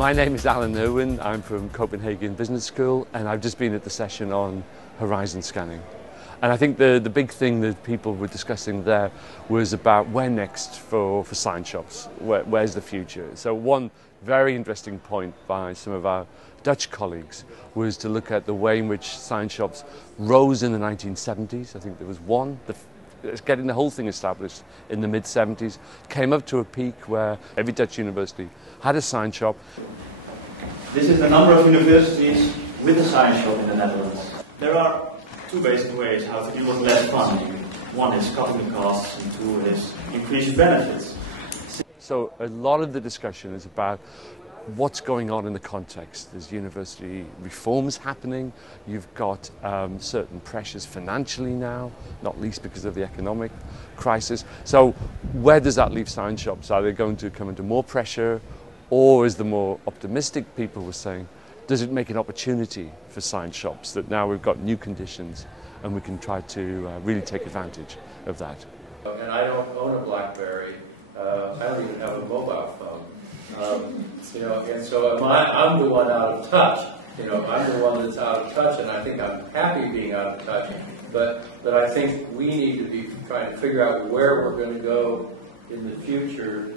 My name is Alan Irwin. I'm from Copenhagen Business School, and I've just been at the session on horizon scanning. And I think the big thing that people were discussing there was about where next for science shops, where's the future. So one very interesting point by some of our Dutch colleagues was to look at the way in which science shops rose in the 1970s. I think there was one that getting the whole thing established in the mid-70s, came up to a peak where every Dutch university had a science shop. This is the number of universities with a science shop in the Netherlands. There are two basic ways how to deal with less funding. One is cutting the costs, and two is increasing benefits. So a lot of the discussion is about what's going on in the context. There's university reforms happening. You've got certain pressures financially now, not least because of the economic crisis. So where does that leave science shops? Are they going to come into more pressure, or as the more optimistic people were saying, does it make an opportunity for science shops that now we've got new conditions and we can try to really take advantage of that? And I don't own a BlackBerry. I don't even have a mobile phone. And so I'm the one out of touch. I'm the one that's out of touch, and I think I'm happy being out of touch. But I think we need to be trying to figure out where we're going to go in the future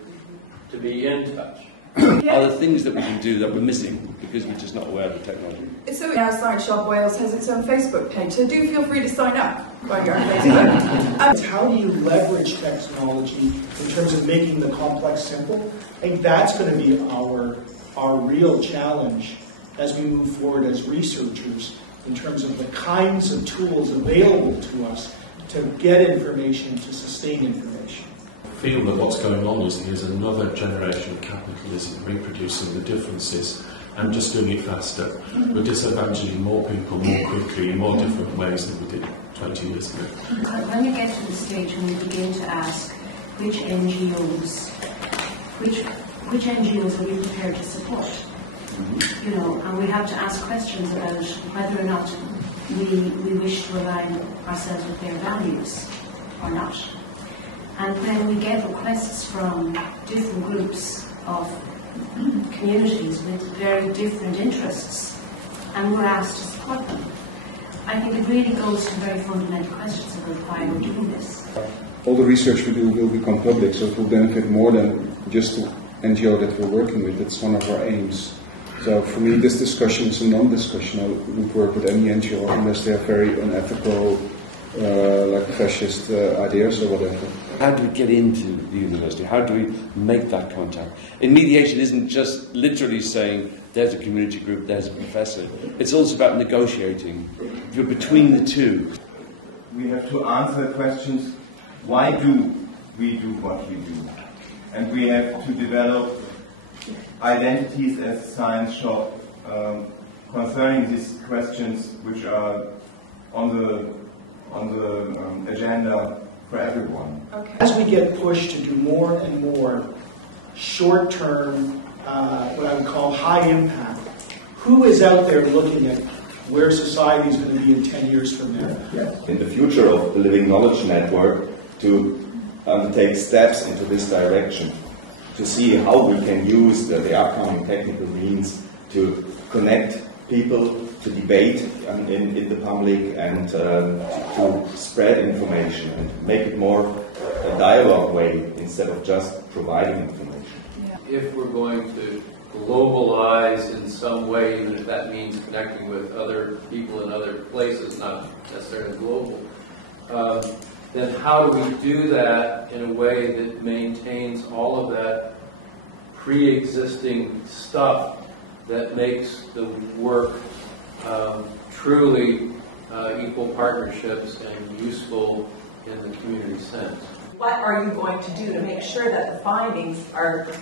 to be in touch. Are the things that we can do that we're missing because we're just not aware of the technology? So now Science Shop Wales has its own Facebook page, so do feel free to sign up while you're on Facebook. How do you leverage technology in terms of making the complex simple? I think that's going to be our real challenge as we move forward as researchers in terms of the kinds of tools available to us to get information, to sustain information. I feel that what's going on is another generation of capitalism reproducing the differences and just doing it faster. We're disadvantaging more people more quickly in more different ways than we did 20 years ago. When you get to the stage when you begin to ask which NGOs are we prepared to support? And we have to ask questions about whether or not we wish to align ourselves with their values or not. And when we get requests from different groups of communities with very different interests, and we're asked to support them, I think it really goes to very fundamental questions about why we're doing this. All the research we do will become public, so it will benefit more than just the NGO that we're working with. It's one of our aims. So for me, this discussion is a non-discussion. I would work with any NGO unless they have very unethical, like fascist ideas or whatever. How do we get into the university? How do we make that contact? And mediation isn't just literally saying, there's a community group, there's a professor. It's also about negotiating. You're between the two. We have to answer questions, why do we do what we do? And we have to develop identities as a science shop concerning these questions which are on the agenda for everyone. Okay. As we get pushed to do more and more short-term, what I would call high impact, who is out there looking at where society is going to be in 10 years from now? In the future of the Living Knowledge Network, to undertake steps into this direction, to see how we can use the upcoming technical means to connect people, to debate in the public, and to spread information and make it more a dialogue way instead of just providing information. If we're going to globalize in some way, even if that means connecting with other people in other places, not necessarily global, then how do we do that in a way that maintains all of that pre-existing stuff that makes the work truly equal partnerships and useful in the community sense? What are you going to do to make sure that the findings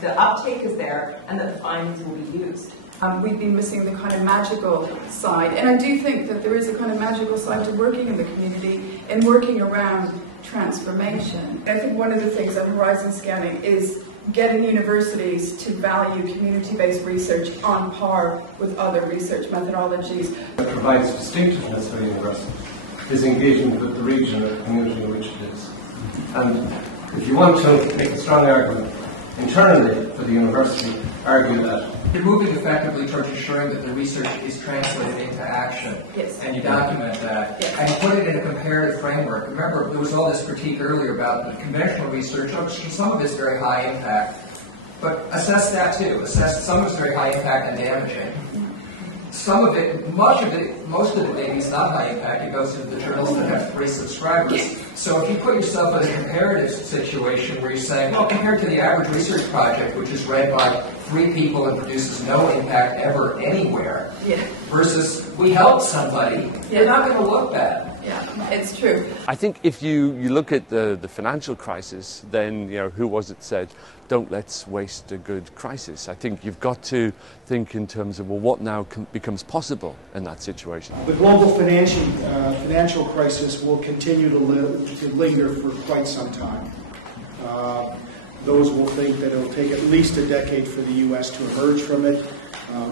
the uptake is there and that the findings will be used? We've been missing the kind of magical side, and I do think that there is a kind of magical side to working in the community and working around transformation. I think one of the things at Horizon Scanning is getting universities to value community-based research on par with other research methodologies. What provides distinctiveness for a university is engagement with the region or community in which it is. And if you want to make a strong argument internally for the university argue that you're moving effectively towards ensuring that the research is translated into action. Yes. And you document that. Yes. And you put it in a comparative framework. Remember, there was all this critique earlier about the conventional research. Some of it's very high impact. But assess that too. Assess some of it's very high impact and damaging. Some of it, most of it maybe is not high impact. It goes to the journals that have 3 subscribers. So if you put yourself in a comparative situation where you're saying, well, compared to the average research project, which is read by 3 people and produces no impact ever anywhere, versus we helped somebody, you're not going to look bad. Yeah, it's true. I think if you look at the financial crisis, then, who was it said, don't let's waste a good crisis. I think you've got to think in terms of, well, what now becomes possible in that situation. The global financial crisis will continue to linger for quite some time. Those will think that it'll take at least a decade for the U.S. to emerge from it,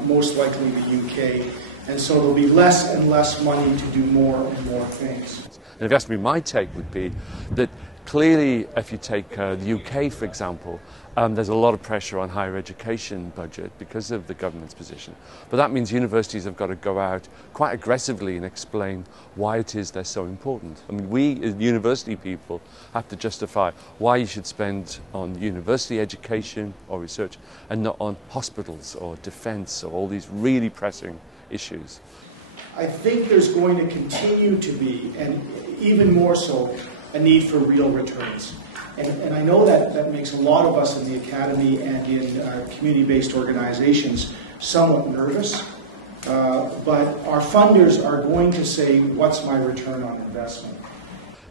most likely the U.K., and so there'll be less and less money to do more and more things. And if you ask me, my take would be that clearly, if you take the UK, for example, there's a lot of pressure on higher education budget because of the government's position. But that means universities have got to go out quite aggressively and explain why it is they're so important. I mean, we as university people have to justify why you should spend on university education or research and not on hospitals or defence or all these really pressing issues. I think there's going to continue to be, and even more so, a need for real returns. And I know that makes a lot of us in the academy and in community-based organizations somewhat nervous, but our funders are going to say, what's my return on investment?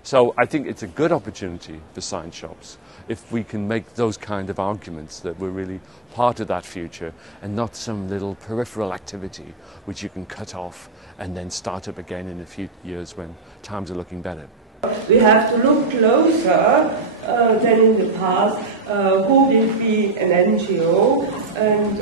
So I think it's a good opportunity for science shops if we can make those kind of arguments that we're really part of that future and not some little peripheral activity which you can cut off and then start up again in a few years when times are looking better. We have to look closer than in the past who will be an NGO and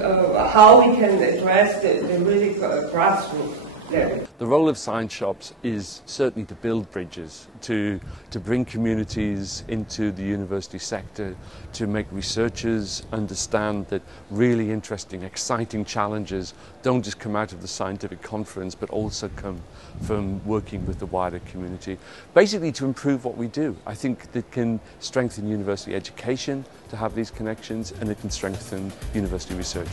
how we can address the really grassroots level. The role of science shops is certainly to build bridges, to bring communities into the university sector, to make researchers understand that really interesting, exciting challenges don't just come out of the scientific conference, but also come from working with the wider community, basically to improve what we do. I think that can strengthen university education to have these connections, and it can strengthen university research.